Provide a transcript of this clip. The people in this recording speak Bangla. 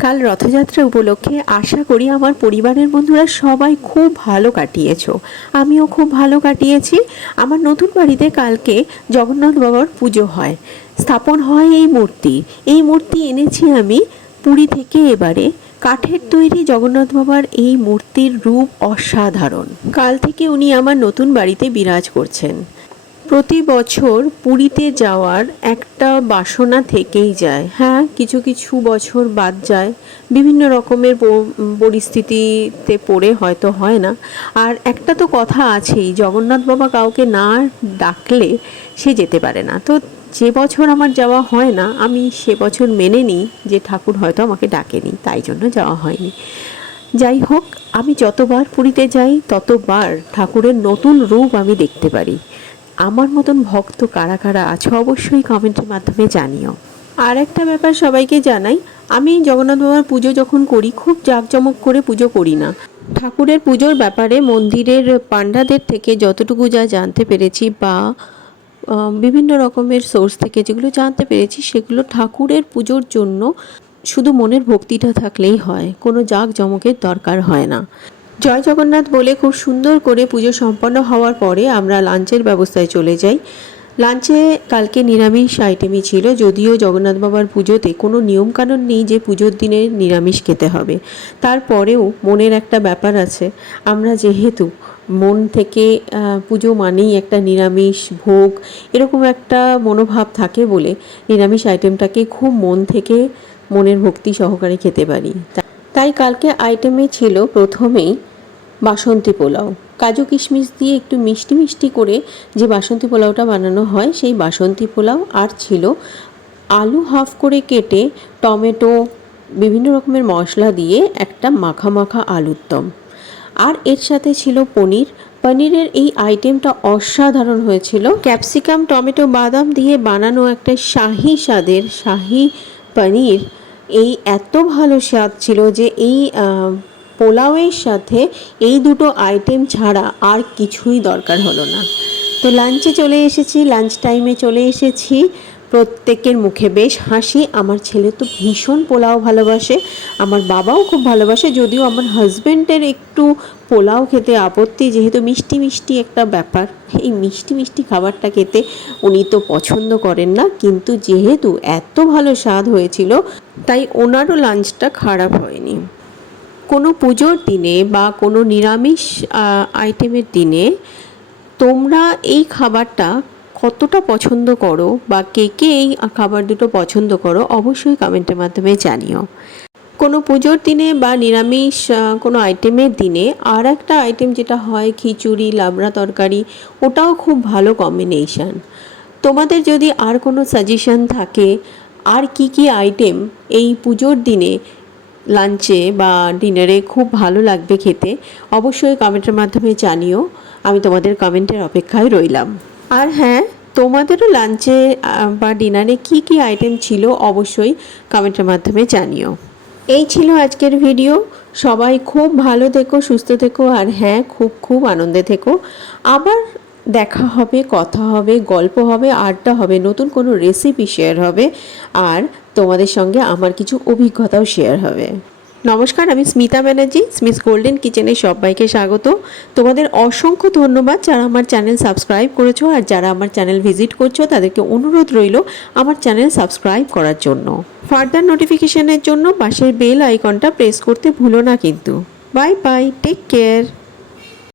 কাল রথযাত্রা উপলক্ষে আশা করি আমার পরিবারের বন্ধুরা সবাই খুব ভালো কাটিয়েছ। আমিও খুব ভালো কাটিয়েছি। আমার নতুন বাড়িতে কালকে জগন্নাথ বাবার পুজো হয়। স্থাপন হয় এই মূর্তি। এই মূর্তি এনেছি আমি পুরী থেকে এবারে। কাঠের তৈরি জগন্নাথ বাবার এই মূর্তির রূপ অসাধারণ। কাল থেকে উনি আমার নতুন বাড়িতে বিরাজ করছেন। প্রতি বছর পুরীতে যাওয়ার একটা বাসনা থেকেই যায়। হ্যাঁ কিছু কিছু বছর বাদ যায়। বিভিন্ন রকমের পরিস্থিতিতে পড়ে হয়তো হয় না। আর একটা তো কথা আছেই, জগন্নাথ বাবা কাউকে না ডাকলে সে যেতে পারে না। তো যে বছর আমার যাওয়া হয় না, আমি সে বছর মেনে নিই যে ঠাকুর হয়তো আমাকে ডাকেনি, তাই জন্য যাওয়া হয়নি। যাই হোক, আমি যতবার পুরীতে যাই, ততবার ঠাকুরের নতুন রূপ আমি দেখতে পারি। আমার মতন ভক্ত কারা কারা আছে অবশ্যই কমেন্টের মাধ্যমে জানিও। আর একটা ব্যাপার সবাইকে জানাই, আমি জগন্নাথ বাবার পুজো যখন করি, খুব জাঁকজমক করে পুজো করি না। ঠাকুরের পুজোর ব্যাপারে মন্দিরের পাণ্ডাদের থেকে যতটুকু যা জানতে পেরেছি বা বিভিন্ন রকমের সোর্স থেকে যেগুলো জানতে পেরেছি, সেগুলো ঠাকুরের পুজোর জন্য শুধু মনের ভক্তিটা থাকলেই হয়, কোনো জাঁকজমকের দরকার হয় না। জয় জগন্নাথ বলে খুব সুন্দর করে পুজো সম্পন্ন হওয়ার পরে আমরা লাঞ্চের ব্যবস্থায় চলে যাই। লাঞ্চে কালকে নিরামিষ আইটেমই ছিল, যদিও জগন্নাথ বাবার পুজোতে কোনো নিয়মকানুন নেই যে পুজোর দিনে নিরামিষ খেতে হবে। তারপরেও মনের একটা ব্যাপার আছে, আমরা যেহেতু মন থেকে পুজো মানেই একটা নিরামিষ, ভোগ, এরকম একটা মনোভাব থাকে বলে নিরামিষ আইটেমটাকে খুব মন থেকে মনের ভক্তি সহকারে খেতে পারি। তাই কালকে আইটেমে ছিল প্রথমেই বাসন্তী পোলাও। কাজু কিশমিশ দিয়ে একটু মিষ্টি মিষ্টি করে যে বাসন্তী পোলাওটা বানানো হয়, সেই বাসন্তী পোলাও আর ছিল আলু হাফ করে কেটে টমেটো, বিভিন্ন রকমের মশলা দিয়ে একটা মাখা মাখা আলুর দম। আর এর সাথে ছিল পনির। পনিরের এই আইটেমটা অসাধারণ হয়েছিল। ক্যাপসিকাম, টমেটো, বাদাম দিয়ে বানানো একটা শাহি স্বাদের শাহি পনির এই এত ভালো স্বাদ ছিল যে এই পোলাওয়ের সাথে এই দুটো আইটেম ছাড়া আর কিছুই দরকার হলো না। তো লাঞ্চে চলে এসেছি লাঞ্চ টাইমে চলে এসেছি। প্রত্যেকের মুখে বেশ হাসি। আমার ছেলে তো ভীষণ পোলাও ভালোবাসে। আমার বাবাও খুব ভালোবাসে। যদিও আমার হাজব্যান্ডের একটু পোলাও খেতে আপত্তি, যেহেতু মিষ্টি মিষ্টি একটা ব্যাপার। এই মিষ্টি মিষ্টি খাবারটা খেতে উনি তো পছন্দ করেন না। কিন্তু যেহেতু এত ভালো স্বাদ হয়েছিল, তাই ওনারও লাঞ্চটা খারাপ হয়নি। কোনো পুজোর দিনে বা কোনো নিরামিষ আইটেমের দিনে তোমরা এই খাবারটা কতটা পছন্দ করো বা কে কে এই খাবার দুটো পছন্দ করো অবশ্যই কমেন্টের মাধ্যমে জানিও। কোনো পুজোর দিনে বা নিরামিষ কোনো আইটেমের দিনে আর একটা আইটেম যেটা হয় খিচুড়ি, লাবড়া তরকারি, ওটাও খুব ভালো কম্বিনেশন তোমাদের যদি আর কোনো সাজেশন থাকে, আর কি কি আইটেম এই পুজোর দিনে লাঞ্চে বা ডিনারে খুব ভালো লাগবে খেতে, অবশ্যই কমেন্টের মাধ্যমে জানিও। আমি তোমাদের কমেন্টের অপেক্ষায় রইলাম। আর হ্যাঁ তোমাদেরও লাঞ্চে বা ডিনারে কি কি আইটেম ছিল অবশ্যই কমেন্টের মাধ্যমে জানিও। এই ছিল আজকের ভিডিও সবাই খুব ভালো থেকো, সুস্থ থেকো, আর হ্যাঁ খুব খুব আনন্দে থেকো। আবার দেখা হবে, কথা হবে, গল্প হবে, আড্ডা হবে, নতুন কোনো রেসিপি শেয়ার হবে, আর তোমাদের সঙ্গে আমার কিছু অভিজ্ঞতাও শেয়ার হবে। নমস্কার, আমি স্মিতা ব্যানার্জি স্মিস গোল্ডেন কিচেনে সবাইকে স্বাগত। তোমাদের অসংখ্য ধন্যবাদ যারা আমার চ্যানেল সাবস্ক্রাইব করেছ আর যারা আমার চ্যানেল ভিজিট করছ, তাদেরকে অনুরোধ রইল আমার চ্যানেল সাবস্ক্রাইব করার জন্য। ফার্দার নোটিফিকেশনের জন্য পাশের বেল আইকনটা প্রেস করতে ভুলো না কিন্তু। Bye bye take care